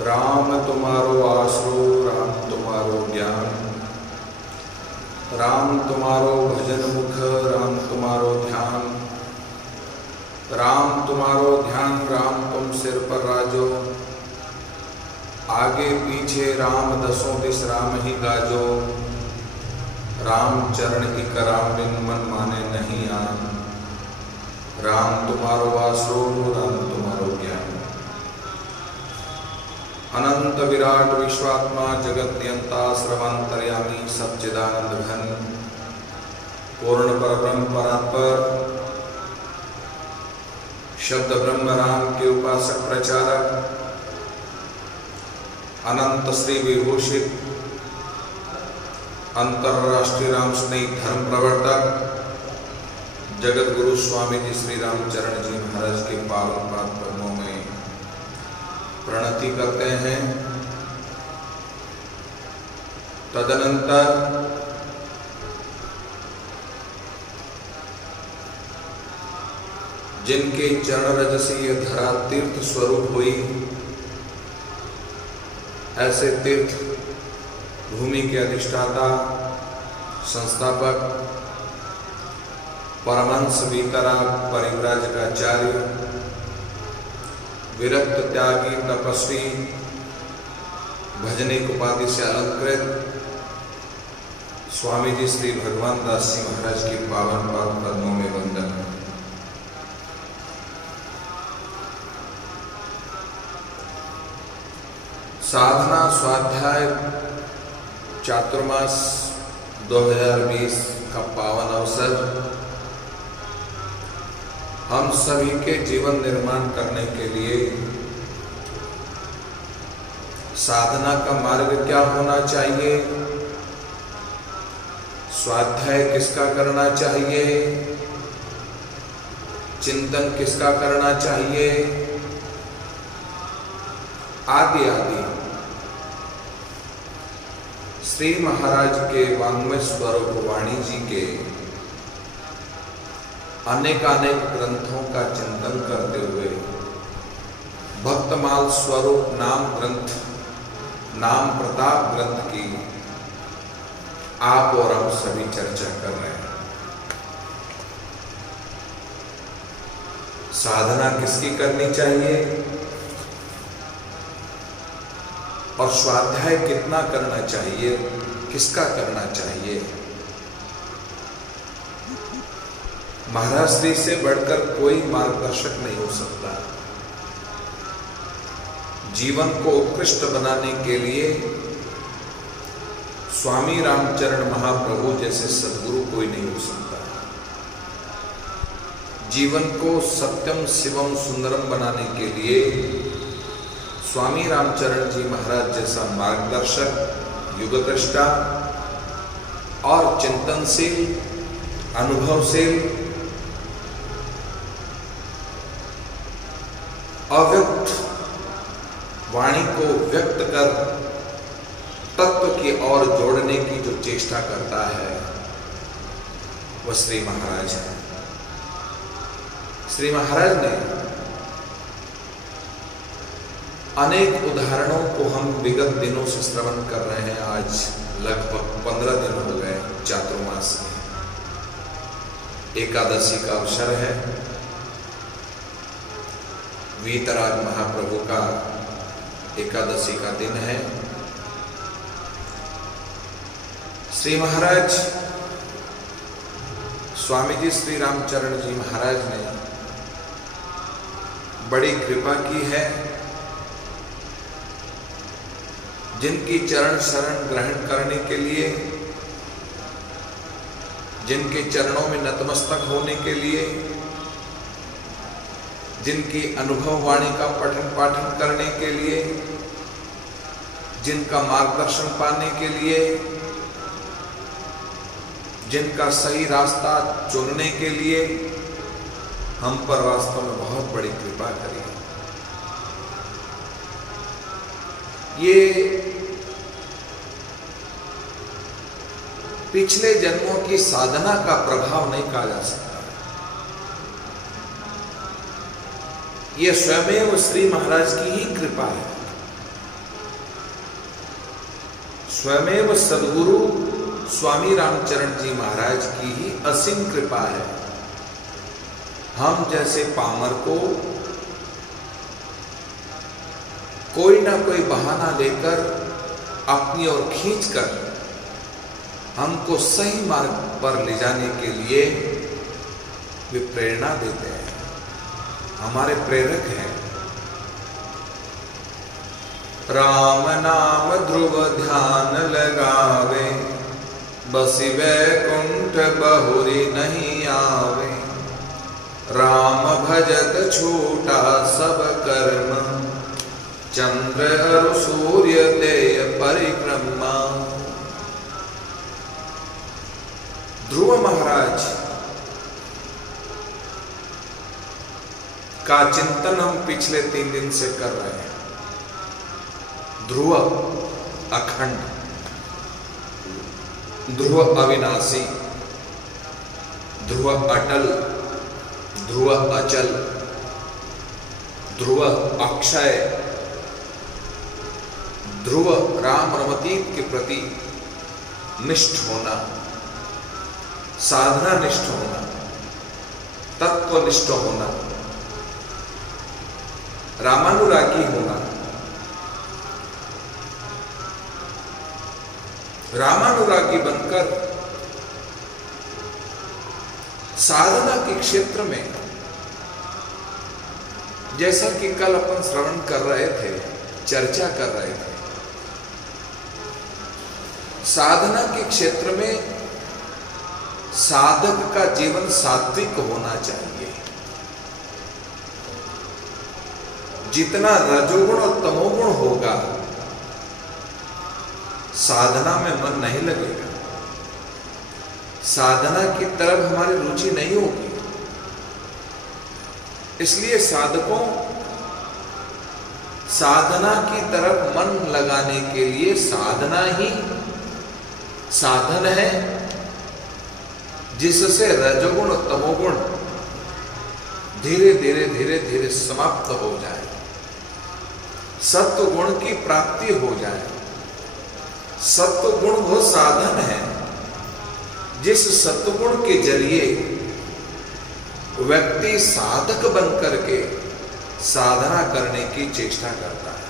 राम तुम्हारो आसरो, राम तुम्हारो ज्ञान, राम तुम्हारो भजन मुख, राम तुम्हारो ध्यान, राम तुम्हारो ध्यान, राम तुम सिर पर राजो, आगे पीछे राम दसों दिस राम ही गाजो, राम चरण की कराम बिन मन माने नहीं आन, राम तुम्हारो आसरो, राम तुम्हारो ज्ञान। अनंत विराट विश्वात्मा जगत नियंता सर्वांतर्यामी सच्चिदानंद घन पूर्ण परब्रह्म परात्पर शब्द ब्रह्म राम के उपासक प्रचारक अनंत श्री विभूषित अंतरराष्ट्रीय राम स्नेही धर्म प्रवर्तक जगत गुरु स्वामी जी श्री रामचरण जी महाराज के पावन पाद पद्मों में प्रणति करते हैं। तदनंतर जिनके चरण रज से यह धरा तीर्थ स्वरूप हुई, ऐसे तीर्थ भूमि के अधिष्ठाता संस्थापक परमहंस वीतराग परिव्राजकाचार्य विरक्त त्यागी तपस्वी भजनिक उपाधि से अलंकृत स्वामी जी श्री भगवान दास जी महाराज की पावन पाद पद्मों में वंदन। साधना स्वाध्याय चातुर्मास 2020 का पावन अवसर हम सभी के जीवन निर्माण करने के लिए साधना का मार्ग क्या होना चाहिए, स्वाध्याय किसका करना चाहिए, चिंतन किसका करना चाहिए, आदि आदि श्री महाराज के वाङ्मय स्वरूप वाणी जी के अनेकानेक ग्रंथों का चिंतन करते हुए भक्तमाल स्वरूप नाम ग्रंथ, नाम प्रताप ग्रंथ की आप और हम सभी चर्चा कर रहे हैं। साधना किसकी करनी चाहिए और स्वाध्याय कितना करना चाहिए, किसका करना चाहिए। महाराज श्री से बढ़कर कोई मार्गदर्शक नहीं हो सकता। जीवन को उत्कृष्ट बनाने के लिए स्वामी रामचरण महाप्रभु जैसे सद्गुरु कोई नहीं हो सकता। जीवन को सत्यम शिवम सुंदरम बनाने के लिए स्वामी रामचरण जी महाराज जैसा मार्गदर्शक, युगदृष्टा और चिंतनशील, अनुभवशील, अव्यक्त वाणी को व्यक्त कर तत्व की ओर जोड़ने की जो चेष्टा करता है वह श्री महाराज है। श्री महाराज ने अनेक उदाहरणों को हम विगत दिनों से श्रवण कर रहे हैं। आज लगभग 15 दिन हो गए चातुर्मास में। एकादशी का अवसर है, वीतराग महाप्रभु का एकादशी का दिन है। श्री महाराज स्वामी जी श्री रामचरण जी महाराज ने बड़ी कृपा की है। जिनकी चरण शरण ग्रहण करने के लिए, जिनके चरणों में नतमस्तक होने के लिए, जिनकी अनुभव वाणी का पठन पाठन करने के लिए, जिनका मार्गदर्शन पाने के लिए, जिनका सही रास्ता चुनने के लिए हम पर वास्तव में बहुत बड़ी कृपा करी। ये पिछले जन्मों की साधना का प्रभाव नहीं कहा जा सकता। ये स्वयं श्री महाराज की ही कृपा है। स्वयमेव सदगुरु स्वामी रामचरण जी महाराज की ही असीम कृपा है। हम जैसे पामर को कोई ना कोई बहाना लेकर अपनी ओर खींचकर हमको सही मार्ग पर ले जाने के लिए वे प्रेरणा देते हैं, हमारे प्रेरक हैं। राम नाम ध्रुव ध्यान लगावे, बसी वैकुंठ बहुरी नहीं आवे। राम भजत छूटा सब कर्म, चंद्र और सूर्य देय परिक्रमा। ध्रुव महाराज का चिंतन हम पिछले 3 दिन से कर रहे हैं। ध्रुव अखंड, ध्रुव अविनाशी, ध्रुव अटल, ध्रुव अचल, ध्रुव अक्षय, ध्रुव राम रमतीत के प्रति निष्ठ होना, साधना निष्ठ होना, तत्वनिष्ठ होना, रामानुरागी होना। रामानुरागी बनकर साधना के क्षेत्र में, जैसा कि कल अपन श्रवण कर रहे थे, चर्चा कर रहे थे, साधना के क्षेत्र में साधक का जीवन सात्विक होना चाहिए। जितना रजोगुण और तमोगुण होगा, साधना में मन नहीं लगेगा, साधना की तरफ हमारी रुचि नहीं होगी। इसलिए साधकों, साधना की तरफ मन लगाने के लिए साधना ही साधन है, जिससे रजोगुण और तमोगुण धीरे धीरे धीरे धीरे समाप्त हो जाए, सत्व गुण की प्राप्ति हो जाए। सत्व गुण वो साधन है जिस सत्व गुण के जरिए व्यक्ति साधक बनकर के साधना करने की चेष्टा करता है,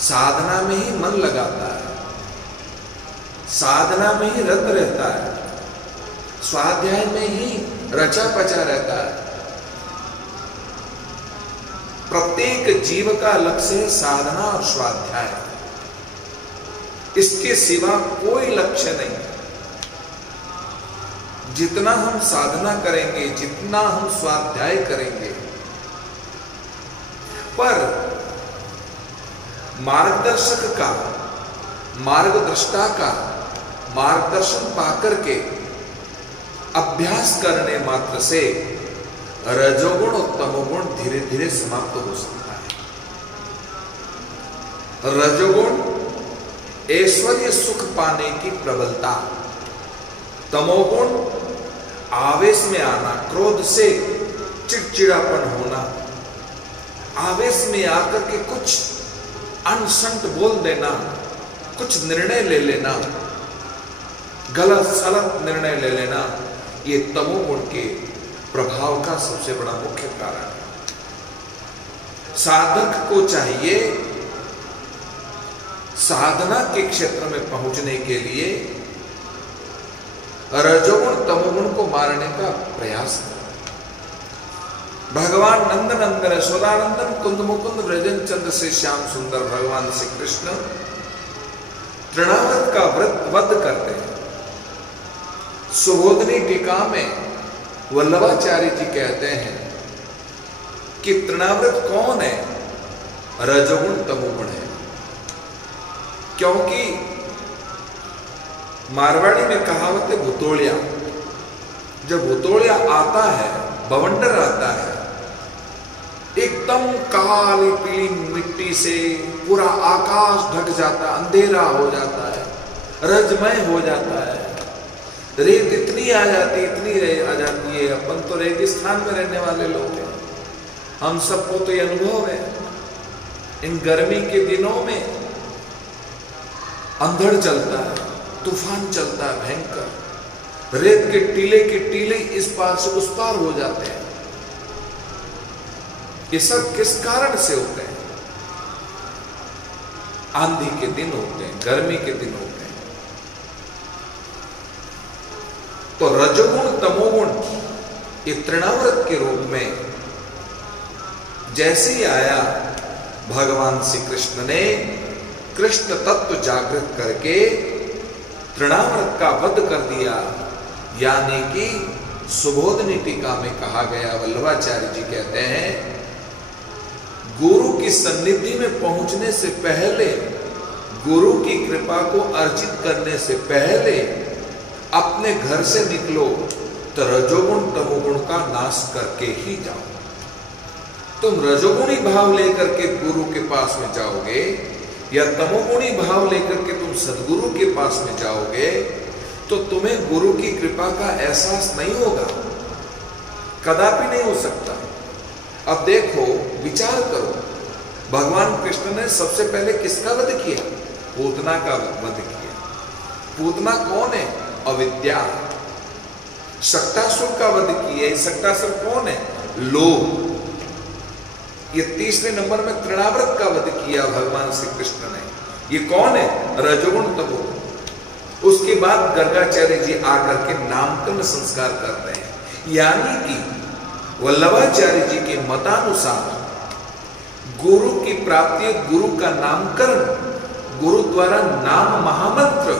साधना में ही मन लगाता है, साधना में ही रत रहता है, स्वाध्याय में ही रचा पचा रहता है। प्रत्येक जीव का लक्ष्य है साधना और स्वाध्याय, इसके सिवा कोई लक्ष्य नहीं। जितना हम साधना करेंगे, जितना हम स्वाध्याय करेंगे, पर मार्गदर्शक का, मार्गदृष्टा का मार्गदर्शन पाकर के अभ्यास करने मात्र से रजोगुण और तमोगुण धीरे धीरे समाप्त हो सकता है। रजोगुण ऐश्वर्य सुख पाने की प्रबलता, तमोगुण आवेश में आना, क्रोध से चिड़चिड़ापन होना, आवेश में आकर के कुछ अनसंट बोल देना, कुछ निर्णय ले लेना, गलत सलत निर्णय ले लेना, ये तमोगुण के प्रभाव का सबसे बड़ा मुख्य कारण है। साधक को चाहिए साधना के क्षेत्र में पहुंचने के लिए रजोगुण तमोगुण को मारने का प्रयास करें। भगवान नंद नंदन यशोदानंदन कुंद मुकुंद व्रजन चंद्र से श्याम सुंदर भगवान श्री कृष्ण तृणाव्रत का व्रत वध करते हैं। सुबोधनी टीका में वल्लभाचार्य जी कहते हैं कि तृणाव्रत कौन है? रजोगुण तमोगुण है। क्योंकि मारवाड़ी में कहावत है भुतोड़िया, जब भुतोड़िया आता है, बवंडर आता है, एकदम काली पीली मिट्टी से पूरा आकाश ढक जाता, अंधेरा हो जाता है, रजमय हो जाता है, रेत इतनी आ जाती, इतनी आ जाती है। अपन तो रेगिस्तान में रहने वाले लोग हैं, हम सबको तो ये अनुभव है। इन गर्मी के दिनों में अंधड़ चलता है, तूफान चलता है भयंकर, रेत के टीले इस पार से उस पार हो जाते हैं। ये सब किस कारण से होते हैं? आंधी के दिन होते हैं, गर्मी के दिन होते हैं। तो रजोगुण तमोगुण ये तृणाव्रत के रूप में जैसे ही आया, भगवान श्री कृष्ण ने कृष्ण तत्व जागृत करके तृणाव्रत का वध कर दिया। यानी कि सुबोधनी टीका में कहा गया, वल्लभाचार्य जी कहते हैं, गुरु की सन्निधि में पहुंचने से पहले, गुरु की कृपा को अर्जित करने से पहले अपने घर से निकलो तो रजोगुण तमोगुण का नाश करके ही जाओ। तुम रजोगुणी भाव लेकर के गुरु के पास में जाओगे या तमोगुणी भाव लेकर के तुम सदगुरु के पास में जाओगे तो तुम्हें गुरु की कृपा का एहसास नहीं होगा, कदापि नहीं हो सकता। अब देखो, विचार करो, भगवान कृष्ण ने सबसे पहले किसका वध किया? पूतना का वध किया। पूतना कौन है? अविद्या। शक्तासुर का वध किया। शक्तासुर कौन है? लोभ। ये तीसरे नंबर में तृणाव्रत का वध किया भगवान श्री कृष्ण ने। ये कौन है? रजोगुण तमोगुण। उसके बाद गर्गाचार्य जी आकर के नामकरण संस्कार कर रहे हैं। यानी कि वल्लभाचार्य जी के मतानुसार गुरु की प्राप्ति, गुरु का नामकरण, गुरु द्वारा नाम महामंत्र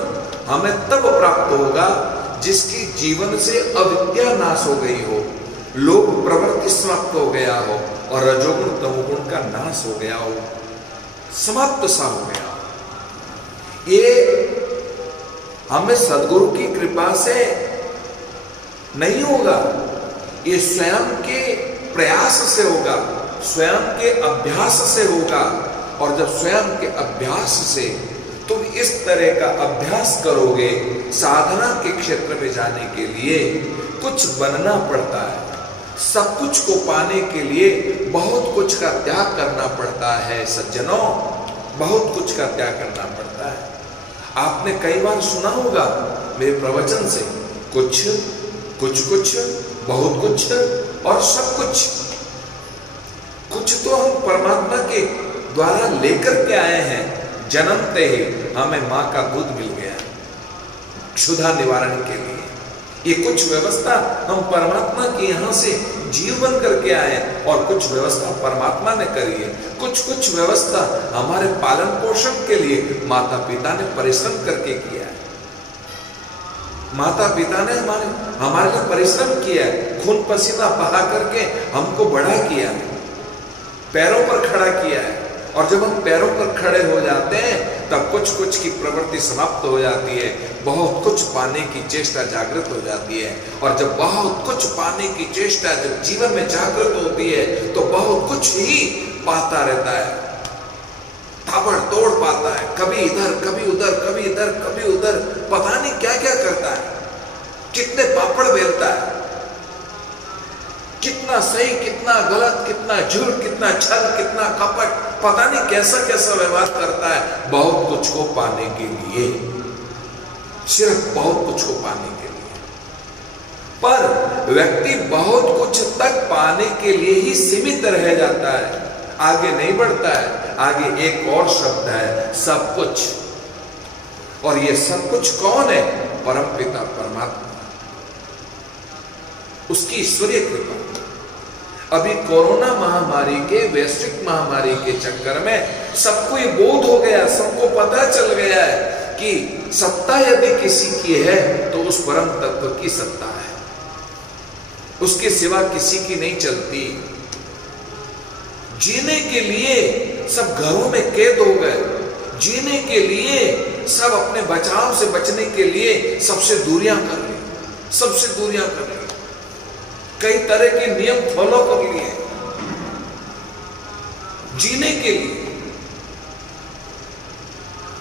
हमें तब प्राप्त होगा जिसकी जीवन से अविद्या नाश हो गई हो, लोभ प्रवृत्ति समाप्त हो गया हो और रजोगुण तमोगुण का नाश हो गया हो, समाप्त सा हो गया हो। ये हमें सदगुरु की कृपा से नहीं होगा, ये स्वयं के प्रयास से होगा, स्वयं के अभ्यास से होगा। और जब स्वयं के अभ्यास से तुम इस तरह का अभ्यास करोगे, साधना के क्षेत्र में जाने के लिए कुछ बनना पड़ता है। सब कुछ को पाने के लिए बहुत कुछ का त्याग करना पड़ता है सज्जनों, बहुत कुछ का त्याग करना पड़ता है। आपने कई बार सुना होगा मेरे प्रवचन से, कुछ कुछ कुछ, बहुत कुछ और सब कुछ। कुछ तो हम परमात्मा के द्वारा लेकर के आए हैं। जन्मते ही हमें मां का दूध मिल गया क्षुधा निवारण के लिए। ये कुछ व्यवस्था हम परमात्मा के यहां से जीव बन करके आए और कुछ व्यवस्था परमात्मा ने करी है। कुछ व्यवस्था हमारे पालन पोषण के लिए माता पिता ने परिश्रम करके किया है। माता पिता ने हमारे लिए परिश्रम किया है, खून पसीना बहा करके हमको बड़ा किया है, पैरों पर खड़ा किया है। और जब हम पैरों पर खड़े हो जाते हैं तब कुछ की प्रवृत्ति समाप्त हो जाती है, बहुत कुछ पाने की चेष्टा जागृत हो जाती है। और जब बहुत कुछ पाने की चेष्टा जब जीवन में जागृत होती है तो बहुत कुछ ही पाता रहता है, ताबड़तोड़ पाता है, कभी इधर कभी उधर, कभी इधर कभी उधर, पता नहीं क्या क्या करता है, कितने पापड़ बेलता है, कितना सही कितना गलत, कितना झूठ कितना छल कितना कपट, पता नहीं कैसा कैसा व्यवहार करता है बहुत कुछ को पाने के लिए, सिर्फ बहुत कुछ को पाने के लिए। पर व्यक्ति बहुत कुछ तक पाने के लिए ही सीमित रह जाता है, आगे नहीं बढ़ता है। आगे एक और शब्द है, सब कुछ। और ये सब कुछ कौन है? परमपिता परमात्मा, उसकी ईश्वरीय कृपा। अभी कोरोना महामारी के, वैश्विक महामारी के चक्कर में सबको ये बोध हो गया, सबको पता चल गया है कि सत्ता यदि किसी की है तो उस परम तत्व की सत्ता है, उसके सिवा किसी की नहीं चलती। जीने के लिए सब घरों में कैद हो गए, जीने के लिए सब अपने बचाव से बचने के लिए सबसे दूरियां कर ली, सबसे दूरियां कर ली, कई तरह के नियम फॉलो कर लिए जीने के लिए।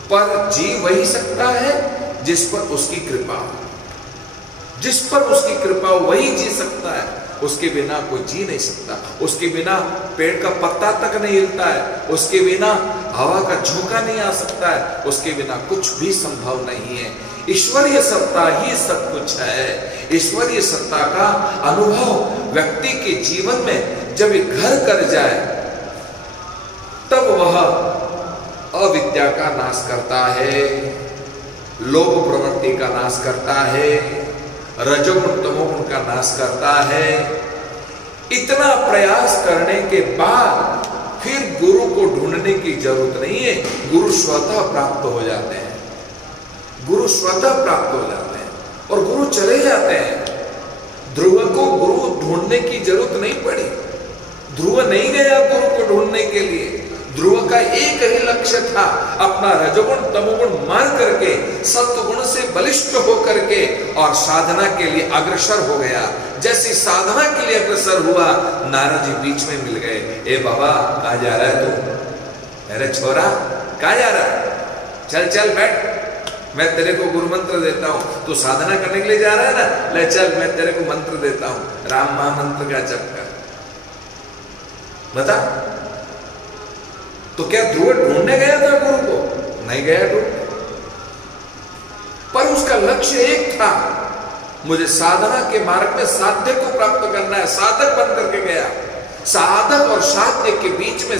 पर जी वही सकता है जिस पर उसकी कृपा हो, जिस पर उसकी कृपा हो वही जी सकता है। उसके बिना कोई जी नहीं सकता, उसके बिना पेड़ का पत्ता तक नहीं हिलता है, उसके बिना हवा का झोंका नहीं आ सकता है, उसके बिना कुछ भी संभव नहीं है। ईश्वरीय सत्ता ही सब कुछ है। ईश्वरीय सत्ता का अनुभव व्यक्ति के जीवन में जब घर कर जाए तब वह अविद्या का नाश करता है, लोभ प्रवृत्ति का नाश करता है, रजोगुण तमोगुण का नाश करता है। इतना प्रयास करने के बाद फिर गुरु को ढूंढने की जरूरत नहीं है, गुरु स्वतः प्राप्त हो जाते हैं, गुरु स्वतः प्राप्त हो जाते हैं और गुरु चले जाते हैं। ध्रुव को गुरु ढूंढने की जरूरत नहीं पड़ी, ध्रुव नहीं गया गुरु को ढूंढने के लिए। ध्रुव का एक ही लक्ष्य था, अपना रजोगुण तमोगुण मार करके सत्वगुण से बलिष्ठ होकर के और साधना के लिए अग्रसर हो गया। जैसी साधना के लिए अग्रसर हुआ, नारद जी बीच में मिल गए। ए बाबा, कहाँ जा रहा है तू? अरे छोरा, कहाँ जा रहा है? चल चल बैठ, मैं तेरे को गुरु मंत्र देता हूं। तू साधना करने के लिए जा रहा है ना, ले चल मैं तेरे को मंत्र देता हूं, राम महामंत्र का जप कर। बता, तो क्या ध्रुव ढूंढने गया था गुरु को? नहीं गया ढूंढ, पर उसका लक्ष्य एक था, मुझे साधना के मार्ग में साध्य को प्राप्त करना है, साधक बन करके गया। साधक और साध्य के बीच में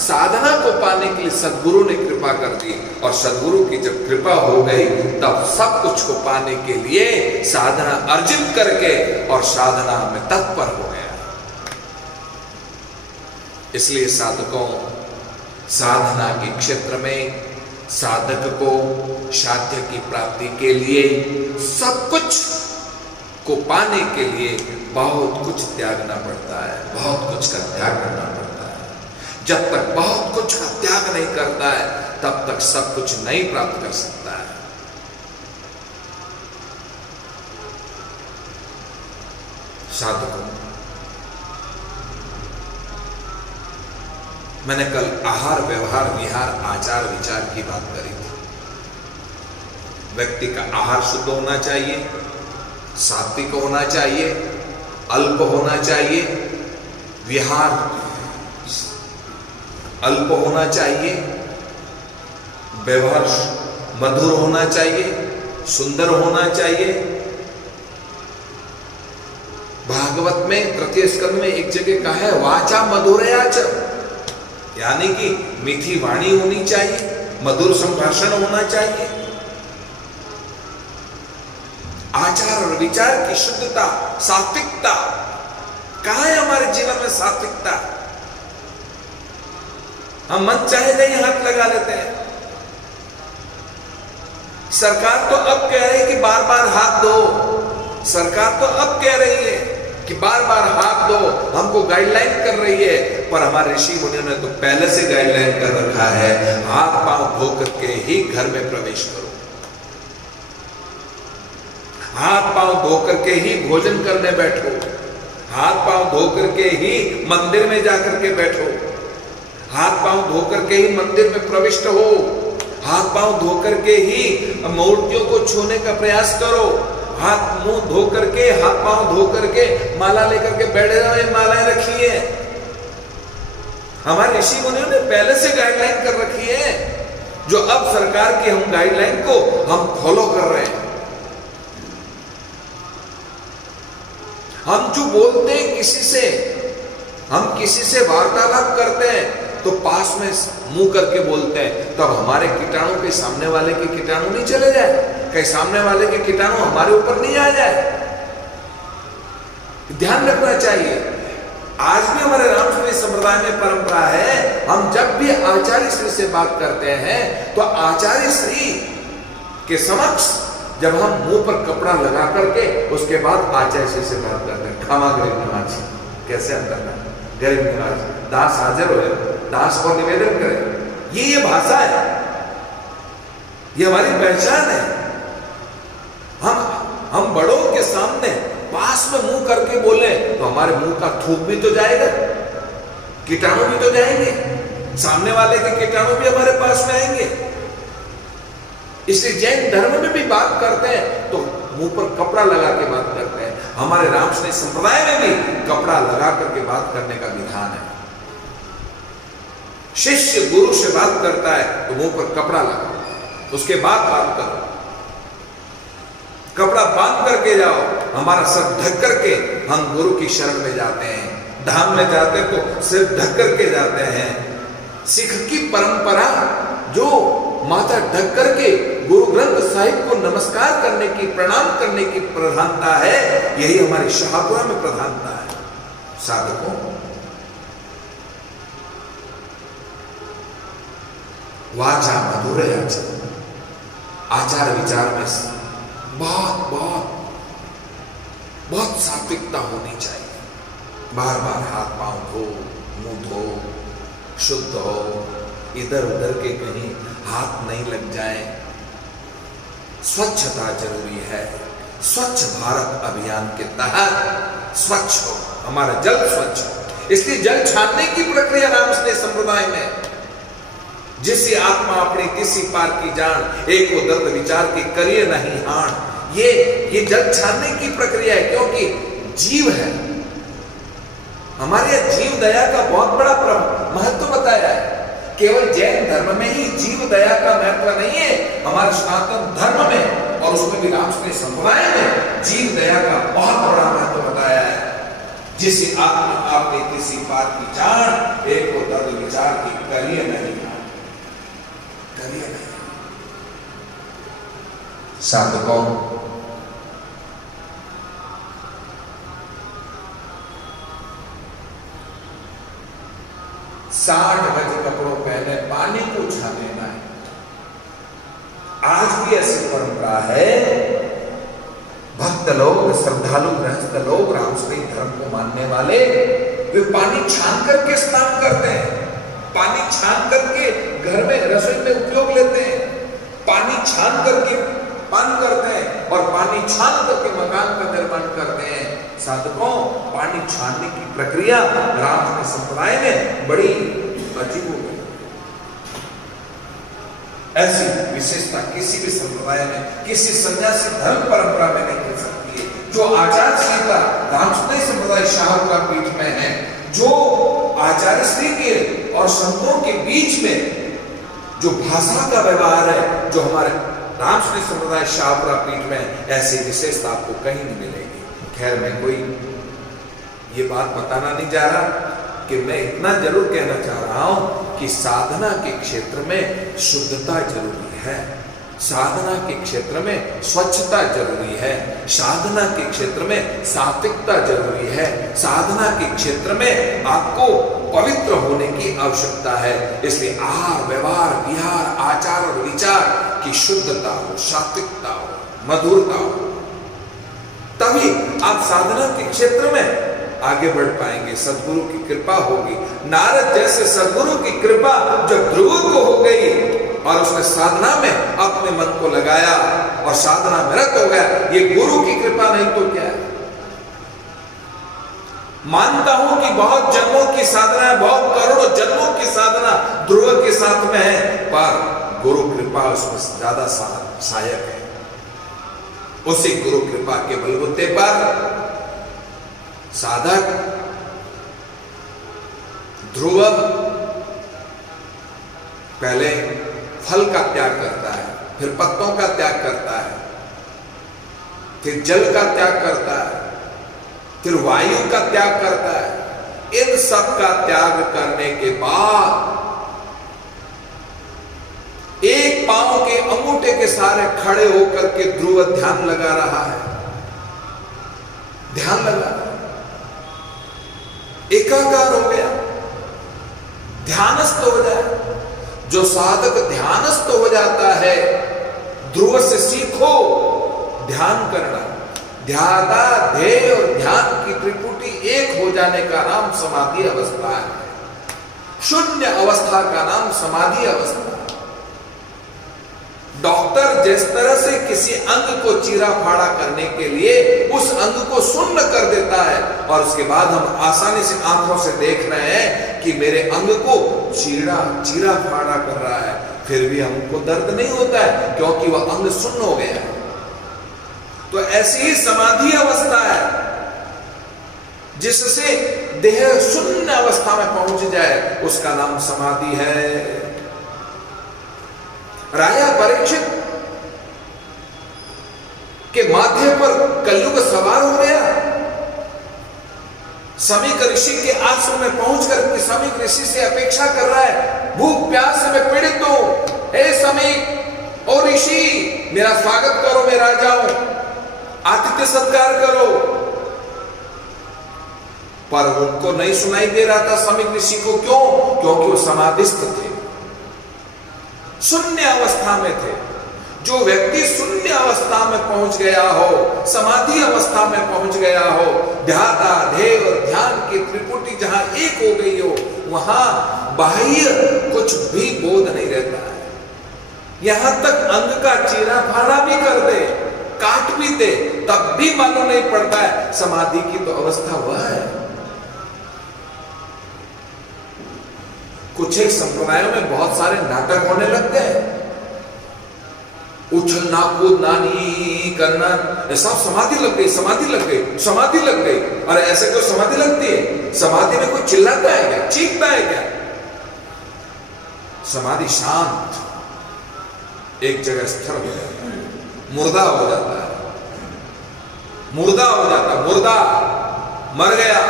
साधना को पाने के लिए सदगुरु ने कृपा कर दी, और सदगुरु की जब कृपा हो गई तब सब कुछ को पाने के लिए साधना अर्जित करके और साधना में तत्पर हो गया। इसलिए साधकों, साधना के क्षेत्र में साधक को साध्य की प्राप्ति के लिए, सब कुछ को पाने के लिए बहुत कुछ त्यागना पड़ता है, बहुत कुछ का त्याग करना पड़ता है। जब तक बहुत कुछ का त्याग नहीं करता है तब तक सब कुछ नहीं प्राप्त कर सकता है। साधकों, मैंने कल आहार व्यवहार विहार आचार विचार की बात करी थी। व्यक्ति का आहार शुद्ध होना चाहिए, सात्विक होना चाहिए, अल्प होना चाहिए, विहार अल्प होना चाहिए, व्यवहार मधुर होना चाहिए, सुंदर होना चाहिए। भागवत में तृतीय स्कंद में एक जगह कहा है, वाचा मधुरयाच, यानी कि मीठी वाणी होनी चाहिए, मधुर संभाषण होना चाहिए। आचार और विचार की शुद्धता, सात्विकता, कहां है हमारे जीवन में सात्विकता? हम मन चाहे नहीं हाथ लगा लेते हैं। सरकार तो अब कह रही है कि बार बार हाथ धो, सरकार तो अब कह रही है कि बार बार हाथ धो, हमको गाइडलाइन कर रही है, पर हमारे ऋषि मुनियों ने तो पहले से गाइडलाइन कर रखा है, हाथ पांव धो करके ही घर में प्रवेश करो, हाथ पांव धो करके ही भोजन करने बैठो, हाथ पांव धो करके ही मंदिर में जाकर के बैठो, हाथ पांव धो करके ही मंदिर में प्रविष्ट हो, हाथ पांव धो करके ही मूर्तियों को छूने का प्रयास करो, हाथ मुंह धो करके, हाथ पांव धो करके माला लेकर के बैठे रहो, ये मालाएं रखी है। हमारे ऋषि मुनियों ने पहले से गाइडलाइन कर रखी है, जो अब सरकार की हम गाइडलाइन को हम फॉलो कर रहे हैं। हम जो बोलते हैं किसी से, हम किसी से वार्तालाप करते हैं तो पास में मुंह करके बोलते हैं, तब हमारे कीटाणु के सामने वाले के कीटाणु नहीं चले जाए, कहीं सामने वाले के कीटाणु हमारे ऊपर नहीं आ जाए। ध्यान रखना चाहिए। आज भी हमारे रामकृष्ण संप्रदाय में परंपरा है, हम जब भी आचार्य श्री से बात करते हैं तो आचार्य श्री के समक्ष जब हम मुंह पर कपड़ा लगा करके उसके बाद आचार्य श्री से बात करते हैं। क्षमा गरीब निवाज, कैसे हम करना है? गरीब निवाज, दास हाजिर हो, दास को निवेदन करें। ये भाषा है, ये हमारी पहचान है। हम बड़ों के सामने पास में मुंह करके बोले तो हमारे मुंह का थूक भी तो जाएगा, कीटाणु भी तो जाएंगे, सामने वाले के कीटाणु भी हमारे पास में आएंगे। इसलिए जैन धर्म में भी बात करते हैं तो मुंह पर कपड़ा लगा के बात करते हैं। हमारे रामकृष्ण संप्रदाय में भी कपड़ा लगा करके बात करने का विधान है। शिष्य गुरु से बात करता है तो मुंह पर कपड़ा लगाओ, उसके बाद बात करो। कपड़ा बांध करके जाओ, हमारा सर ढक करके हम गुरु की शरण में जाते हैं। धाम में जाते तो सिर ढक करके जाते हैं। सिख की परंपरा जो माथा ढक करके गुरु ग्रंथ साहिब को नमस्कार करने की, प्रणाम करने की प्रधानता है, यही हमारी शाहपुरा में प्रधानता है। साधकों, वाचा मधुरया च, आचार विचार में बहुत बहुत बहुत सात्विकता होनी चाहिए। बार बार हाथ पांव धो, मुंह धो, शुद्ध हो, इधर उधर के कहीं हाथ नहीं लग जाए। स्वच्छता जरूरी है। स्वच्छ भारत अभियान के तहत स्वच्छ हो, हमारा जल स्वच्छ हो। इसलिए जल छानने की प्रक्रिया रामकृष्ण संप्रदाय में, जिससे आत्मा अपनी किसी पार की जान, एक वो दर्द विचार की करिए नहीं हाण। ये जल छानने की प्रक्रिया है, क्योंकि जीव है हमारे यहाँ। जीव दया का बहुत बड़ा महत्व बताया है। केवल जैन धर्म में ही जीव दया का महत्व नहीं है, हमारे सनातन धर्म में और उसमें भी रामकृष्ण संप्रदाय में जीव दया का बहुत बड़ा महत्व बताया है। जिसे आत्मा आपने किसी बात की जान, एक वो दर्द विचार की करिए नहीं, करिए नहीं। साधकों, साठ गज कपड़ों पहने पानी को छाने ना है। आज भी ऐसी परंपरा है। भक्त लोग, श्रद्धालु गृहस्थ लोग, रामकृष्ण धर्म को मानने वाले, वे पानी छान करके स्नान करते हैं। पानी छान करके घर में रसोई में उपयोग लेते हैं। पानी छान करके पान करते हैं और पानी छान करके मकान का निर्माण करते हैं। साधकों, पानी छानने की प्रक्रिया रामकृष्ण संप्रदाय में बड़ी अजीब हो गई। ऐसी विशेषता किसी भी संप्रदाय में, किसी सन्यासी धर्म परंपरा में नहीं मिल सकती है। जो आचार संहिता रामकृष्ण संप्रदाय शाहपुरा पीठ में है, जो आचार्य श्री के और संतों के बीच में जो भाषा का व्यवहार है, जो हमारे रामकृष्ण संप्रदाय शाहपुरा पीठ में, ऐसी विशेषता आपको कहीं नहीं मिलेगी। खैर, मैं कोई ये बात बताना नहीं चाह रहा, कि मैं इतना जरूर कहना चाह रहा हूं कि साधना के क्षेत्र में शुद्धता जरूरी है। साधना के क्षेत्र में स्वच्छता जरूरी है। साधना के क्षेत्र में सात्विकता जरूरी है। साधना के क्षेत्र में आपको पवित्र होने की आवश्यकता है। इसलिए आहार, व्यवहार, विहार, आचार और विचार की शुद्धता हो, सात्विकता हो, मधुरता हो, तभी आप साधना के क्षेत्र में आगे बढ़ पाएंगे। सदगुरु की कृपा होगी। नारद जैसे सदगुरु की कृपा जब ध्रुव को हो गई और उसने साधना में अपने मन को लगाया और साधना में रत हो गया, ये गुरु की कृपा नहीं तो क्या है। मानता हूं कि बहुत जन्मों की साधना है, बहुत करोड़ों जन्मों की साधना ध्रुव के साथ में है, पर गुरु कृपा उसमें ज्यादा सहायक है। उसी गुरु कृपा के बलबूते पर साधक ध्रुव पहले फल का त्याग करता है, फिर पत्तों का त्याग करता है, फिर जल का त्याग करता है, फिर वायु का त्याग करता है। इन सब का त्याग करने के बाद एक पांव के अंगूठे के सारे खड़े होकर के ध्रुव ध्यान लगा रहा है। ध्यान लगा, एकाकार हो गया, ध्यानस्थ हो जाए। जो साधक ध्यानस्थ हो जाता है, ध्रुव से सीखो ध्यान करना। ध्याता, ध्येय और ध्यान की त्रिपुटी एक हो जाने का नाम समाधि अवस्था है। शून्य अवस्था का नाम समाधि अवस्था। डॉक्टर जिस तरह से किसी अंग को चीरा फाड़ा करने के लिए उस अंग को शून्य कर देता है, और उसके बाद हम आसानी से आंखों से देख रहे हैं कि मेरे अंग को चीरा फाड़ा कर रहा है, फिर भी हमको दर्द नहीं होता है क्योंकि वह अंग शून्य हो गया है। तो ऐसी ही समाधि अवस्था है। जिससे देह शून्य अवस्था में पहुंच जाए, उसका नाम समाधि है। राजा परीक्षित के माथे पर कलयुग सवार हो गया। समीक ऋषि के आश्रम में पहुंचकर समीक ऋषि से अपेक्षा कर रहा है, भूख प्यास से मैं पीड़ित हूं, हे समीक और ऋषि मेरा स्वागत करो, मैं राजा हूं, आतिथ्य सत्कार करो। पर उनको नहीं सुनाई दे रहा था समीक ऋषि को। क्यों? क्योंकि वो समाधिस्थ थे, शून्य अवस्था में थे। जो व्यक्ति शून्य अवस्था में पहुंच गया हो, समाधि अवस्था में पहुंच गया हो, ध्याता ध्येय और ध्यान की त्रिपुटी जहां एक हो गई हो, वहां बाह्य कुछ भी बोध नहीं रहता है। यहां तक अंग का चीरा फाड़ा भी कर दे, काट भी दे, तब भी मालूम नहीं पड़ता है समाधि की तो अवस्था वह है। कुछ एक संप्रदायों में बहुत सारे नाटक होने लग गए, उछलना कूदना नी करना, सब समाधि लग गई, समाधि लग गई, समाधि लग गई। अरे ऐसे कोई समाधि लगती है? समाधि में कोई चिल्लाता है क्या, चीखता है क्या? समाधि शांत एक जगह स्थिर हो जाता है, मुर्दा हो जाता है, मुर्दा हो जाता है, मुर्दा मर गया,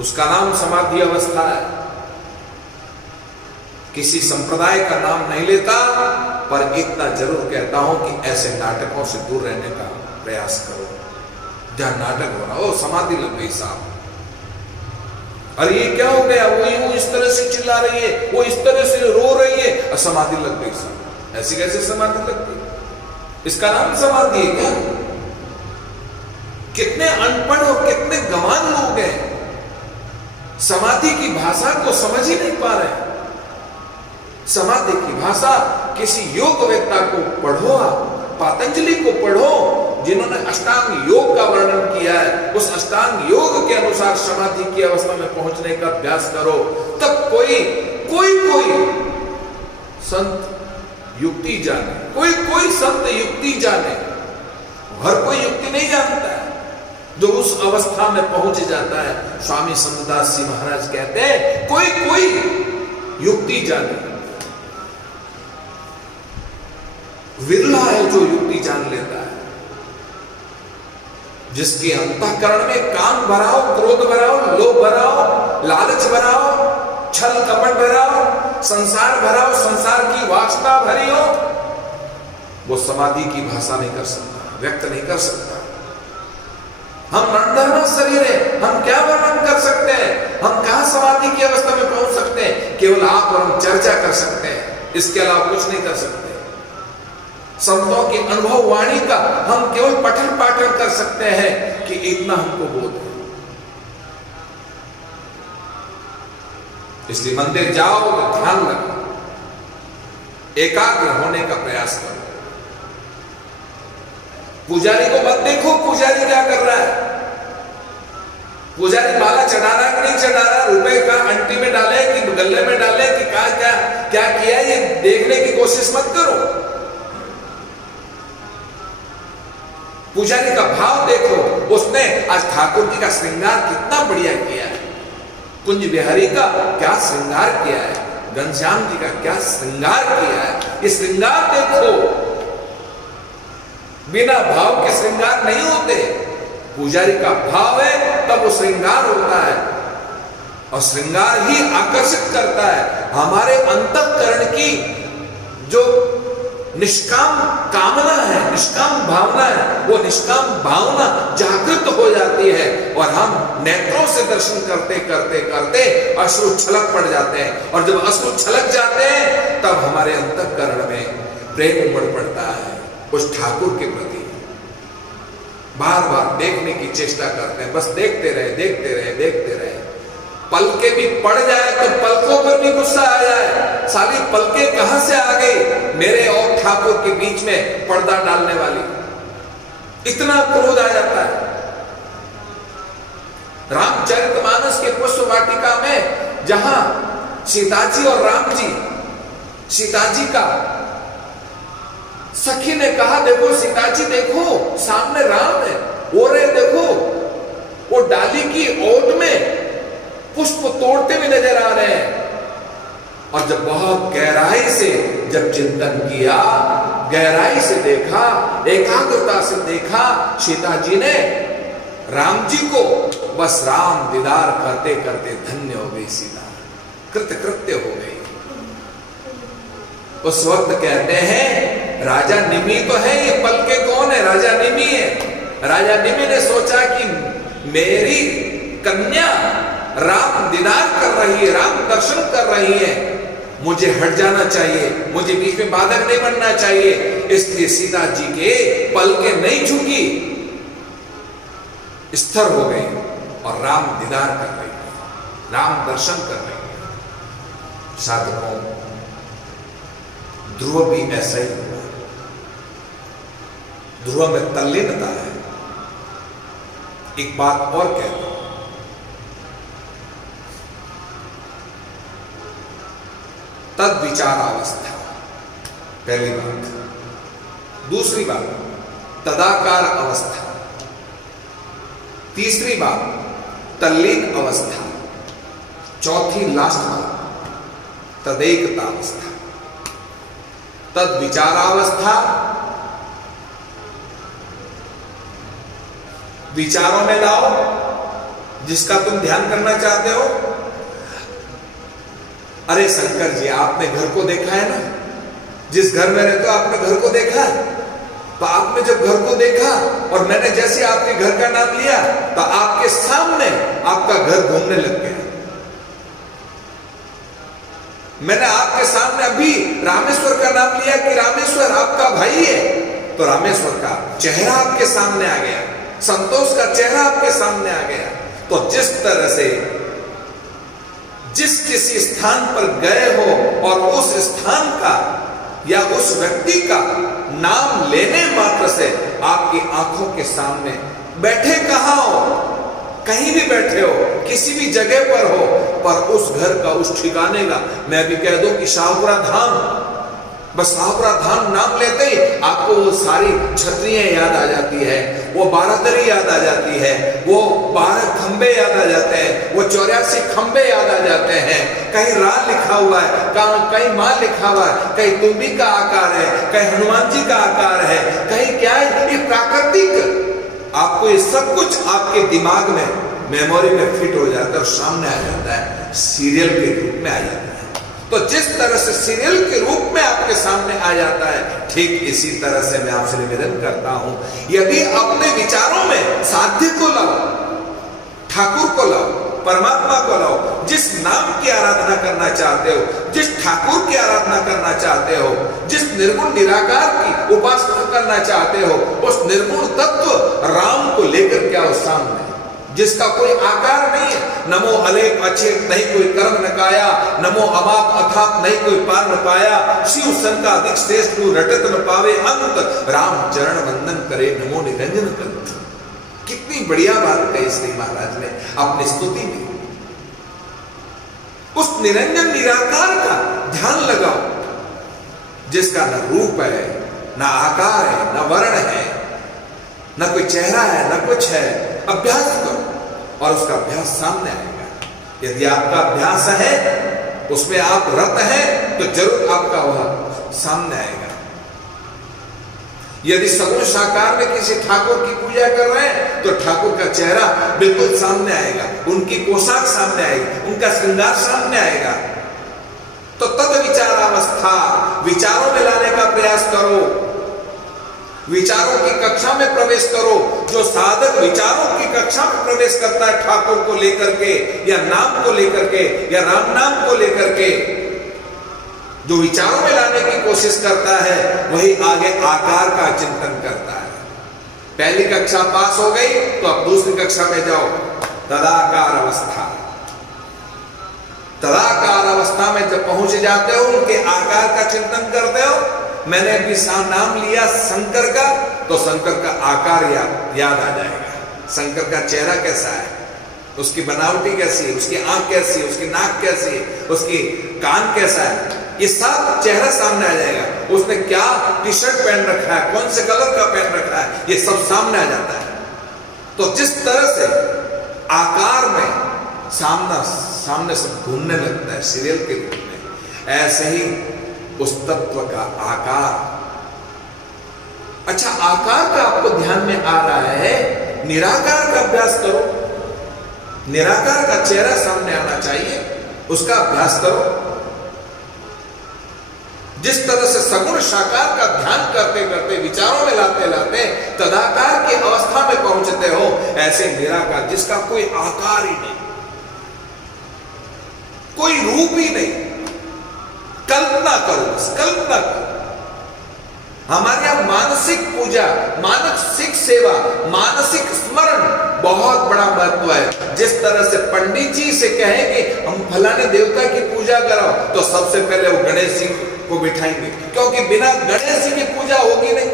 उसका नाम समाधि अवस्था है। किसी संप्रदाय का नाम नहीं लेता, पर इतना जरूर कहता हूं कि ऐसे नाटकों से दूर रहने का प्रयास करो जहां नाटक हो रहा हो। समाधि लग गई साहब, अरे ये क्या हो गया, वो यूं इस तरह से चिल्ला रही है, वो इस तरह से रो रही है, और समाधि लग गई साहब। ऐसी कैसे समाधि लग गई? इसका नाम समाधि है क्या? कितने अनपढ़ और कितने गंवार लोग हैं, समाधि की भाषा को समझ ही नहीं पा रहे। समाधि की भाषा किसी योगवेत्ता को पढ़ो, आप पतंजलि को पढ़ो, जिन्होंने अष्टांग योग का वर्णन किया है। उस अष्टांग योग के अनुसार समाधि की अवस्था में पहुंचने का अभ्यास करो, तब कोई संत युक्ति जाने, कोई संत युक्ति जाने। हर कोई युक्ति नहीं जानता है, जो उस अवस्था में पहुंच जाता है। स्वामी संतदास जी महाराज कहते हैं, कोई युक्ति जाने। विरला है जो युक्ति जान लेता है, जिसके अंतःकरण में काम भरा हो, क्रोध भरा हो, लोभ भरा हो, लालच भरा हो, छल कपट भरा हो, संसार भरा हो, संसार की वासना भरी हो, वो समाधि की भाषा नहीं कर सकता, व्यक्त नहीं कर सकता। हम नरधर्म शरीर है, हम क्या वर्णन कर सकते हैं? हम कहां समाधि की अवस्था में पहुंच सकते हैं? केवल आप और हम चर्चा कर सकते हैं, इसके अलावा कुछ नहीं कर सकते। संतों की अनुभव वाणी का हम केवल पठन पाठन कर सकते हैं कि इतना हमको बोध है। इसलिए मंदिर जाओ तो ध्यान लगाओ, एकाग्र होने का प्रयास करो। पुजारी को मत देखो, पुजारी क्या कर रहा है। पुजारी माला चढ़ा रहा कि नहीं चढ़ा रहा, रुपए का अंटी में डाले कि गले में डाले कि क्या किया, ये देखने की कोशिश मत करो। पुजारी का भाव देखो, उसने आज ठाकुर जी का श्रृंगार कितना बढ़िया किया है, कुंज बिहारी का क्या श्रृंगार किया है, घनश्याम जी का क्या श्रृंगार किया है। ये श्रृंगार देखो, बिना भाव के श्रृंगार नहीं होते। पुजारी का भाव है तब वो श्रृंगार होता है, और श्रृंगार ही आकर्षित करता है। हमारे अंतःकरण की जो निष्काम कामना है, निष्काम भावना है, वो निष्काम भावना जागृत हो जाती है, और हम नेत्रों से दर्शन करते करते करते अश्रु छलक पड़ जाते हैं। और जब अश्रु छलक जाते हैं, तब हमारे अंतःकरण में प्रेम उमड़ पड़ता है उस ठाकुर के प्रति। बार बार देखने की चेष्टा करते हैं, बस देखते रहे, देखते रहे, देखते रहे। पलके भी पड़ जाए तो पलकों पर भी गुस्सा आ जाए, साली पलके कहां से आ गई मेरे और ठाकुर के बीच में पर्दा डालने वाली, इतना क्रोध आ जाता है। रामचरितमानस के पुष्प वाटिका में जहां सीता जी और राम जी, सीता जी का सखी ने कहा, देखो सीता जी देखो सामने राम है, और देखो वो डाली की ओट में पुष्प तोड़ते हुए नजर आ रहे हैं। और जब बहुत गहराई से जब चिंतन किया, गहराई से देखा, एकाग्रता से देखा, सीता जी ने राम जी को बस राम दीदार करते करते धन्य हो गई सीता, कृतकृत्य हो गई। उस वक्त कहते हैं राजा निमि तो है, ये पल के कौन है? राजा निमि है। राजा निमि ने सोचा कि मेरी कन्या राम दीदार कर रही है, राम दर्शन कर रही है, मुझे हट जाना चाहिए, मुझे बीच में बाधक नहीं बनना चाहिए। इसलिए सीता जी के पल के नहीं झुकी, स्थिर हो गई और राम दीदार कर रही है, राम दर्शन कर रही है। साधकों, ध्रुव भी ऐसा ही हुआ। ध्रुव में तल्लीनता है। एक बात और कहता हूं, तद विचारावस्था, पहली बात। दूसरी बात तदाकार अवस्था। तीसरी बात तल्लीन अवस्था। चौथी लास्ट बात तदेकता अवस्था। तद विचारावस्था, विचारों में लाओ जिसका तुम ध्यान करना चाहते हो। अरे शंकर जी, आपने घर को देखा है ना, जिस घर में रहते हो आपने घर को देखा है। तो आपने जब घर को देखा और मैंने जैसे आपके घर का नाम लिया तो आपके सामने आपका घर घूमने लग गया। मैंने आपके सामने अभी रामेश्वर का नाम लिया कि रामेश्वर आपका भाई है, तो रामेश्वर का चेहरा आपके सामने आ गया, संतोष का चेहरा आपके सामने आ गया। तो जिस तरह से जिस किसी स्थान पर गए हो और उस स्थान का या उस व्यक्ति का नाम लेने मात्र से आपकी आंखों के सामने, बैठे कहां हो, कहीं भी बैठे हो, किसी भी जगह पर हो, पर उस घर का, उस ठिकाने का, मैं भी कह दूं कि शाहपुरा धाम, बस शाहपुरा धाम नाम लेते ही आपको वो सारी छतरियां याद आ जाती है, वो बारादरी याद आ जाती है, वो 12 खंबे याद आ जाते हैं, वो 84 खंबे याद आ जाते हैं। कहीं रा लिखा हुआ है, कहीं मां लिखा हुआ है, कहीं तुम्बी का आकार है, कहीं हनुमान जी का आकार है, कहीं क्या है, ये प्राकृतिक, आपको ये सब कुछ आपके दिमाग में, मेमोरी में फिट हो जाता है और सामने आ जाता है, सीरियल के रूप में आ जाता है। तो जिस तरह से सीरियल के रूप में आपके सामने आ जाता है, ठीक इसी तरह से मैं आपसे निवेदन करता हूं, यदि अपने विचारों में साध्य को लाओ, ठाकुर को लाओ, परमात्मा को लाओ, जिस नाम की आराधना करना चाहते हो, जिस ठाकुर की आराधना करना चाहते हो, जिस निर्गुण निराकार की उपासना करना चाहते हो, उस निर्गुण तत्व राम को लेकर के आओ सामने, जिसका कोई आकार नहीं है। नमो अलेप अछेत नहीं कोई कर्म न काया, नमो अमाप अथाप नहीं कोई पार न पाया, शिव सन का अधिक श्रेष्ठ रटत न पावे अंत, राम चरण वंदन करे नमो निरंजन कंठ। कितनी बढ़िया बात कही श्री महाराज ने अपनी स्तुति में। उस निरंजन निराकार का ध्यान लगाओ, जिसका न रूप है, न आकार है, न वर्ण है, न कोई चेहरा है, न कुछ है। अभ्यास करो और उसका अभ्यास सामने आएगा। यदि आपका अभ्यास है, उसमें आप रत हैं, तो जरूर आपका वह सामने आएगा। यदि सगुण साकार में किसी ठाकुर की पूजा कर रहे हैं, तो ठाकुर का चेहरा बिल्कुल सामने आएगा, उनकी पोशाक सामने आएगी, उनका श्रृंगार सामने आएगा। तो तद विचारावस्था, विचारों में लाने का प्रयास करो, विचारों की कक्षा में प्रवेश करो। जो साधक विचारों की कक्षा में प्रवेश करता है ठाकुर को लेकर के, या नाम को लेकर के, या राम नाम को लेकर के, जो विचारों में लाने की कोशिश करता है, वही आगे आकार का चिंतन करता है। पहली कक्षा पास हो गई तो अब दूसरी कक्षा में जाओ, तदाकार अवस्था। तदाकार अवस्था में जब पहुंच जाते हो, उनके आकार का चिंतन करते हो। मैंने अभी नाम लिया शंकर का, तो शंकर का आकार याद आ जाएगा। शंकर का चेहरा कैसा है, उसकी बनावटी कैसी है, उसकी आंख कैसी है, उसकी नाक कैसी है, उसकी कान कैसा है, ये सब चेहरा सामने आ जाएगा। उसने क्या टी शर्ट पहन रखा है, कौन से कलर का पहन रखा है, ये सब सामने आ जाता है। तो जिस तरह से आकार में सामने से घूमने लगता है सीरियल के रूप में, ऐसे ही उस तत्व का आकार। अच्छा, आकार का आपको ध्यान में आ रहा है, निराकार का अभ्यास करो। निराकार का चेहरा सामने आना चाहिए, उसका अभ्यास करो। जिस तरह से सगुण साकार का ध्यान करते करते, विचारों में लाते लाते तदाकार की अवस्था में पहुंचते हो, ऐसे निराकार जिसका कोई आकार ही नहीं, कोई रूप ही नहीं, कल्पना करो, बस कल्पना करो। हमारे यहां मानसिक पूजा, मानसिक सेवा, मानसिक स्मरण बहुत बड़ा महत्व है। जिस तरह से पंडित जी से कहें कि हम फलाने देवता की पूजा कराओ, तो सबसे पहले वो गणेश जी को बिठाएंगे, क्योंकि बिना गणेश जी की पूजा होगी नहीं।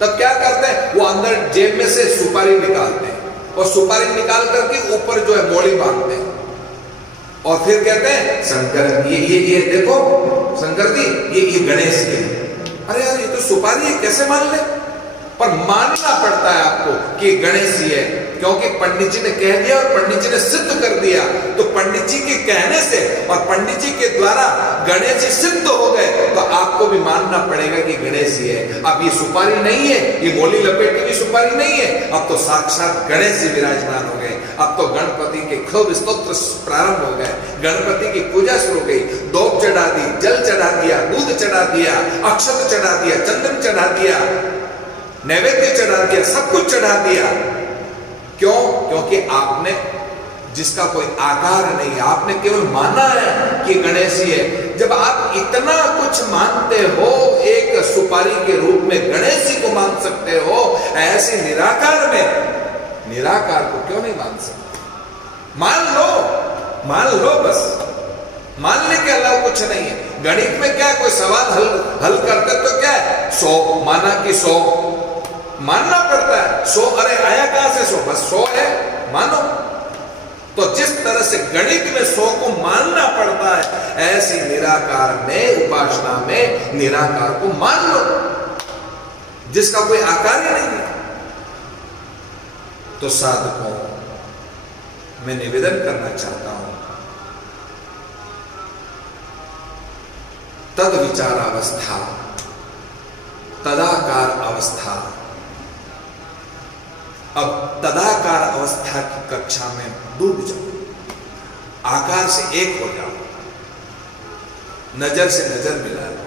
तब क्या करते हैं, वो अंदर जेब में से सुपारी निकालते हैं और सुपारी निकाल करके ऊपर जो है मोड़ी बांधते हैं और फिर कहते हैं शंकर ये देखो शंकर जी ये गणेश जी है। अरे यार, ये तो सुपारी है, कैसे मान ले? पर मानना पड़ता है आपको कि गणेश जी है, क्योंकि पंडित जी ने कह दिया और पंडित जी ने सिद्ध कर दिया। तो पंडित जी के कहने से और पंडित जी के द्वारा गणेश जी सिद्ध हो गए, तो आपको भी मानना पड़ेगा कि गणेश जी है। अब ये सुपारी नहीं है, ये मोली लपेटी हुई सुपारी नहीं है, अब तो साक्षात गणेश जी विराजमान हो गए। अब तो गणपति के खूब स्तोत्र प्रारंभ हो गए, गणपति की पूजा शुरू हो गई। दोब चढ़ा दी, जल चढ़ा दिया, दूध चढ़ा दिया, अक्षत चढ़ा दिया, चंदन चढ़ा दिया, नैवेद्य चढ़ा दिया, सब कुछ चढ़ा दिया। क्यों? क्योंकि आपने, जिसका कोई आकार नहीं है, आपने केवल माना है कि गणेश जी है। जब आप इतना कुछ मानते हो, एक सुपारी के रूप में गणेश जी को मान सकते हो, ऐसे निराकार में निराकार को क्यों नहीं मान सकते? मान लो बस, मानने के अलावा कुछ नहीं है। गणित में क्या, कोई सवाल हल करते तो क्या है, 100 माना कि 100 मानना पड़ता है। 100 अरे आया कहां से 100? बस 100 है, मानो। तो जिस तरह से गणित में 100 को मानना पड़ता है, ऐसी निराकार में, उपासना में निराकार को मान लो, जिसका कोई आकार ही नहीं है। तो साधकों, मैं निवेदन करना चाहता हूं, तद विचार अवस्था, तदाकार अवस्था। अब तदाकार अवस्था की कक्षा में डूब जाओ, आकार से एक हो जाओ, नजर से नजर मिला लो,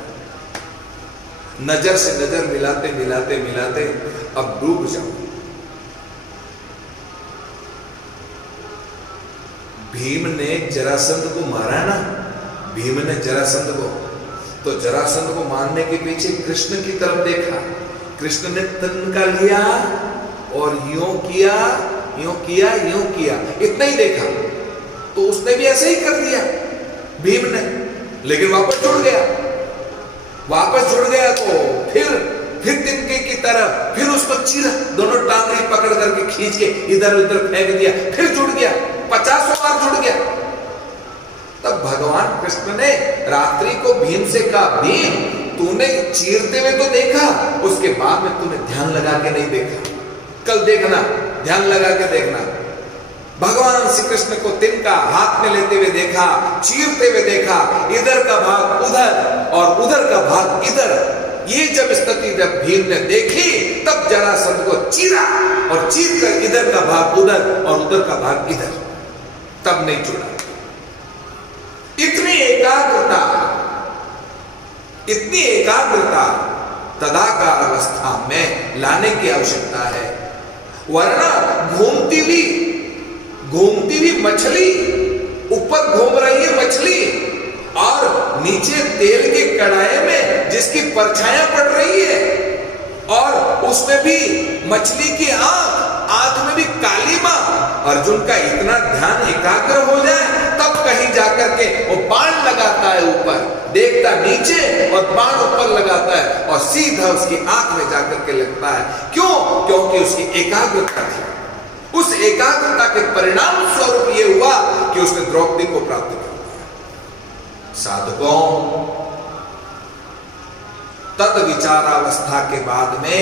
नजर से नजर मिलाते मिलाते मिलाते अब डूब जाओ। भीम ने जरासंध को मारा ना, भीम ने जरासंध को, तो जरासंध को मारने के पीछे कृष्ण की तरफ देखा। कृष्ण ने तनका लिया और यूं किया, यूं किया, यूं किया, इतना ही देखा, तो उसने भी ऐसे ही कर दिया भीम ने, लेकिन वापस जुड़ गया। वापस जुड़ गया तो फिर तिनके की तरह फिर उसको चीरा, दोनों टांगड़ी पकड़ करके खींच के इधर उधर फेंक दिया, फिर जुड़ गया, 50 बार जुड़ गया। तब भगवान कृष्ण ने रात्रि को भीम से कहा, भीम तूने चीरते हुए तो देखा, उसके बाद में तूने ध्यान लगा के नहीं देखा, कल देखना, ध्यान लगा के देखना। भगवान श्री कृष्ण को तिनका हाथ में लेते हुए देखा, चीरते हुए देखा, इधर का भाग उधर और उधर का भाग इधर। ये जब स्थिति जब भीम ने देखी, तब जरासंध को चीरा और चीर कर इधर का भाग उधर और उधर का भाग इधर, तब नहीं जुड़ा। इतनी एकाग्रता तदाकार अवस्था में लाने की आवश्यकता है, वरना घूमती हुई मछली, ऊपर घूम रही है मछली और नीचे तेल के कढ़ाई में जिसकी परछाइयां पड़ रही है, और उसमें भी मछली की आंख में भी काली मां। अर्जुन का इतना ध्यान एकाग्र हो जाए, तब कहीं जाकर के वो बाण लगाता है ऊपर, देखता नीचे और बाण ऊपर लगाता है और सीधा उसकी आंख में जाकर के लगता है। क्यों? क्योंकि उसकी एकाग्रता थी। उस एकाग्रता के परिणाम स्वरूप ये हुआ कि उसने द्रौपदी को प्राप्त कर लिया। साधकों, तद विचारावस्था के बाद में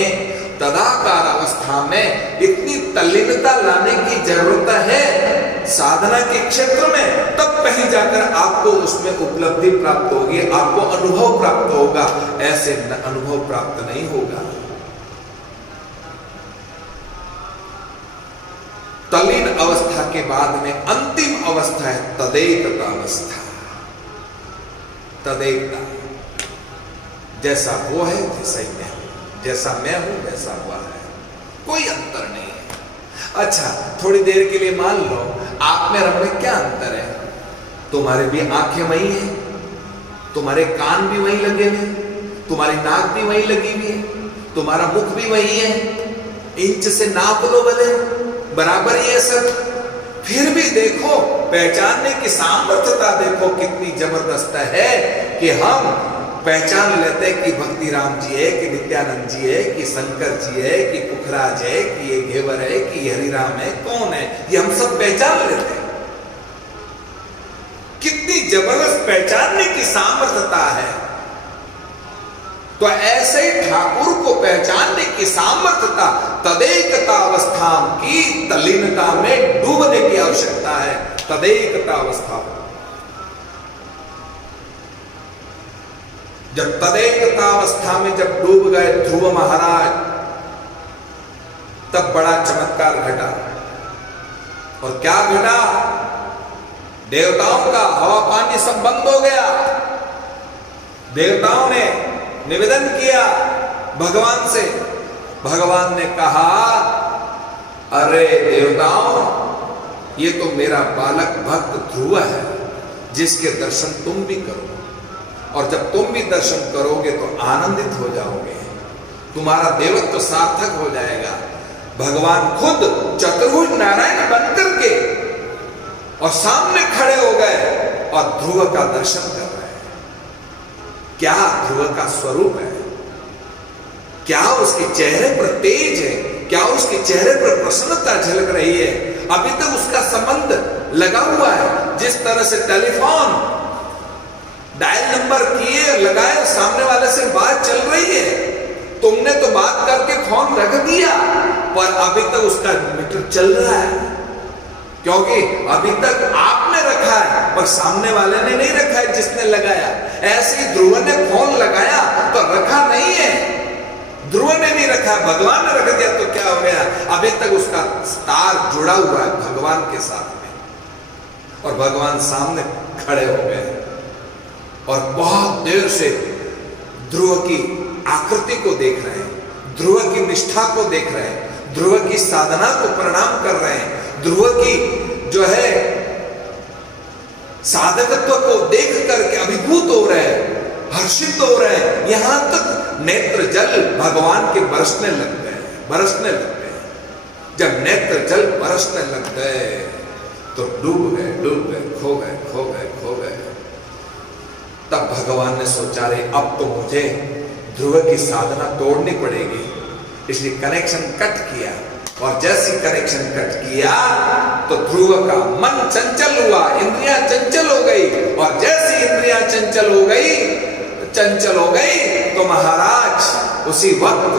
तदाकार अवस्था में इतनी तल्लीनता लाने की जरूरत है साधना के क्षेत्र में, तब कहीं जाकर आपको उसमें उपलब्धि प्राप्त होगी, आपको अनुभव प्राप्त होगा। ऐसे अनुभव प्राप्त नहीं होगा। तल्लीन अवस्था के बाद में अंतिम अवस्था है तदेकता अवस्था। तदेकता, जैसा वो है वैसा ही मैं हूं, जैसा मैं हूं वैसा हुआ है, कोई अंतर नहीं है। अच्छा, थोड़ी देर के लिए मान लो आप में और में क्या अंतर है? तुम्हारे भी आंखें वही है, तुम्हारे कान भी वही लगे हुए, तुम्हारी नाक भी वही लगी हुई है, तुम्हारा मुख भी वही है, इंच से नाप लो भले, बराबर ही है सब। फिर भी देखो पहचानने की सामर्थ्यता देखो कितनी जबरदस्त है कि हम पहचान लेते हैं कि भक्ति राम जी है, कि नित्यानंद जी है, कि शंकर जी है, कि पुखराज है, कि ये घेवर है, कि हरिराम है, कौन है, ये हम सब पहचान लेते हैं। कितनी जबरदस्त पहचानने की सामर्थ्यता है। तो ऐसे ही ठाकुर को पहचानने की सामर्थ्यता तदेकता अवस्था की तल्लीनता में डूबने की आवश्यकता है। तदेकता अवस्था, जब तदेकता अवस्था में जब डूब गए ध्रुव महाराज, तब बड़ा चमत्कार घटा। और क्या घटा? देवताओं का हवा पानी सब बंद हो गया। देवताओं ने निवेदन किया भगवान से, भगवान ने कहा अरे देवताओं, ये तो मेरा बालक भक्त ध्रुव है, जिसके दर्शन तुम भी करो, और जब तुम भी दर्शन करोगे तो आनंदित हो जाओगे, तुम्हारा देवत्व सार्थक हो जाएगा। भगवान खुद चतुर्भुज नारायण बनकर के और सामने खड़े हो गए और ध्रुव का दर्शन कर रहे हैं। क्या ध्रुव का स्वरूप है, क्या उसके चेहरे पर तेज है, क्या उसके चेहरे पर प्रसन्नता झलक रही है। अभी तक उसका संबंध लगा हुआ है। जिस तरह से टेलीफोन डायल नंबर किए लगाए, सामने वाले से बात चल रही है, तुमने तो बात करके फोन रख दिया, पर अभी तक उसका मीटर चल रहा है, क्योंकि अभी तक आपने रखा है पर सामने वाले ने नहीं रखा है जिसने लगाया। ऐसे ही ध्रुव ने फोन लगाया तो रखा नहीं है, ध्रुव ने नहीं रखा, भगवान ने रख दिया, तो क्या हो गया? अभी तक उसका तार जुड़ा हुआ है भगवान के साथ में, और भगवान सामने खड़े हो गए और बहुत देर से ध्रुव की आकृति को देख रहे हैं, ध्रुव की निष्ठा को देख रहे हैं, ध्रुव की साधना को प्रणाम कर रहे हैं, ध्रुव की जो है साधकत्व को देख करके अभिभूत हो रहे हैं, हर्षित हो रहे हैं। यहां तक नेत्र जल भगवान के बरसने लग गए, बरसने लग गए। जब नेत्र जल बरसने लग गए तो डूब गए, डूब गए, खो गए, खो गए, खो गए। तब भगवान ने सोचा रे अब तो मुझे ध्रुव की साधना तोड़नी पड़ेगी, इसलिए कनेक्शन कट किया। और जैसी कनेक्शन कट किया तो ध्रुव का मन चंचल हुआ, इंद्रियां चंचल हो गई, और जैसी इंद्रियां चंचल हो गई तो महाराज उसी वक्त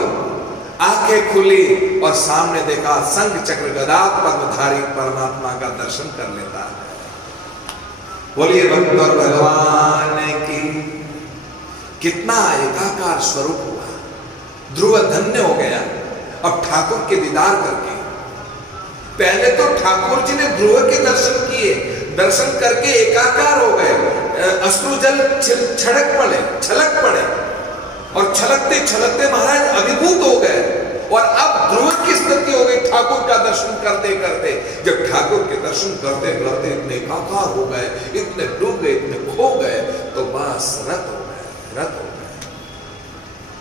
आंखें खुली और सामने देखा शंख चक्र गदा पद्मधारी परमात्मा का दर्शन कर लेता है। बोलिए भक्त और भगवान की। कितना एकाकार स्वरूप हुआ, ध्रुव धन्य हो गया अब ठाकुर के दीदार करके। पहले तो ठाकुर जी ने ध्रुव के दर्शन किए, दर्शन करके एकाकार हो गए, अश्रु जल छलक पड़े, और छलकते छलकते महाराज अभिभूत हो गए। और अब ध्रुव की स्थिति हो गई ठाकुर का दर्शन करते करते। जब ठाकुर के दर्शन करते करते इतने एकाकार हो गए, इतने डूब गए, इतने खो गए, तो बस रत हो गए,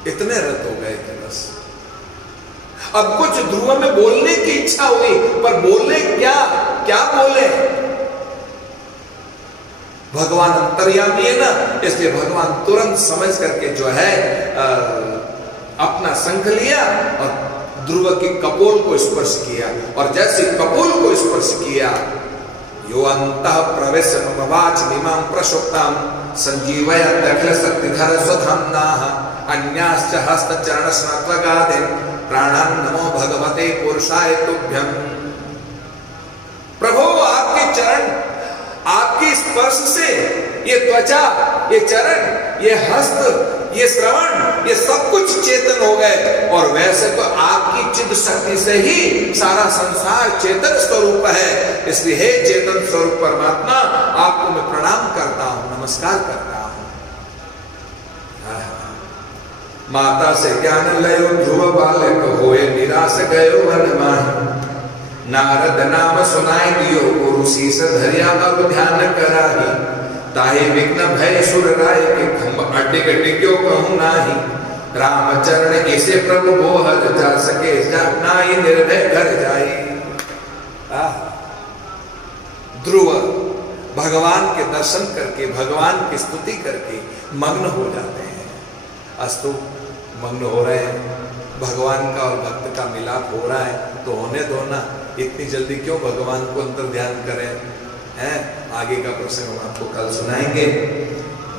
इतने रत हो गए कि बस अब कुछ ध्रुव में बोलने की इच्छा हुई, पर बोले क्या बोले? भगवान अंतर्यामी है ना, इसलिए भगवान तुरंत समझ करके जो है अपना शंख लिया और ध्रुव की कपोल को स्पर्श किया, और जैसे कपोल को स्पर्श किया, यो अंतः प्रवेश ममवाच मीमां प्रशुक्तां संजीवय दखल शक्तिधर स्वधाम्नाः अन्याश्च हस्त चरण स्नत्वगादे प्राणान् नमो भगवते पुरुषाय तुभ्यम। प्रभु आपके चरण, आपके स्पर्श से ये त्वचा, ये चरण, ये हस्त, ये श्रवण, ये सब कुछ चेतन हो गए। और वैसे तो आपकी चिद शक्ति से ही सारा संसार चेतन स्वरूप है। इसलिए हे चेतन स्वरूप परमात्मा, आपको मैं प्रणाम करता हूं, नमस्कार करता हूं। माता से ज्ञान लयो ध्रुव बालक होए निराश गयो वन माहि। नारद नाम सुनाई दियो गुरु शीस धरिया अब ध्यान कराही। ताहि विघ्न भय सुर राय के खंभ अड्डिग डिग्यो कहूं नाही। रामचरण ऐसे प्रभु बोहर जा सके नाई निर्भय घर जाई। ध्रुव भगवान के दर्शन करके, भगवान की स्तुति करके मग्न हो जाते हैं। अस्तु मग्न हो रहे हैं, भगवान का और भक्त का मिलाप हो रहा है, तो होने दो ना, इतनी जल्दी क्यों भगवान को अंतर ध्यान करें, हैं? आगे का प्रसंग हम आपको कल सुनाएंगे।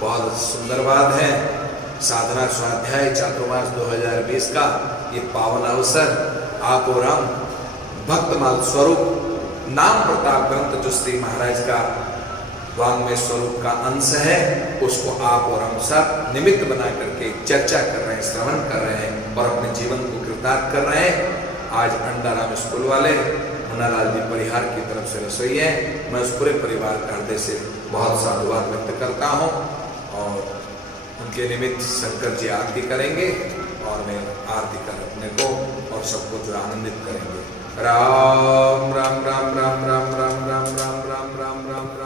बहुत सुंदर बात है। साधना स्वाध्याय चातुर्मास 2020 का ये पावन अवसर आप और हम भक्तमाल स्वरूप नाम प्रताप ग्रंथ जो श्री महाराज का वांग्मय स्वरूप का अंश है, उसको आप और हम सब निमित्त बना करके चर्चा कर रहे हैं, श्रवण कर रहे हैं और अपने जीवन को कृतार्थ कर रहे हैं। आज अंडाराम स्कूल वाले मुन्नालाल जी परिहार की तरफ से रसोई है। मैं उस पूरे परिवार का हृदय से बहुत साधुवाद व्यक्त करता हूँ और उनके निमित्त शंकर जी आरती करेंगे और मैं आरती कर अपने को और सबको जो आनंदित करेंगे। राम राम राम राम राम राम राम राम राम राम राम राम।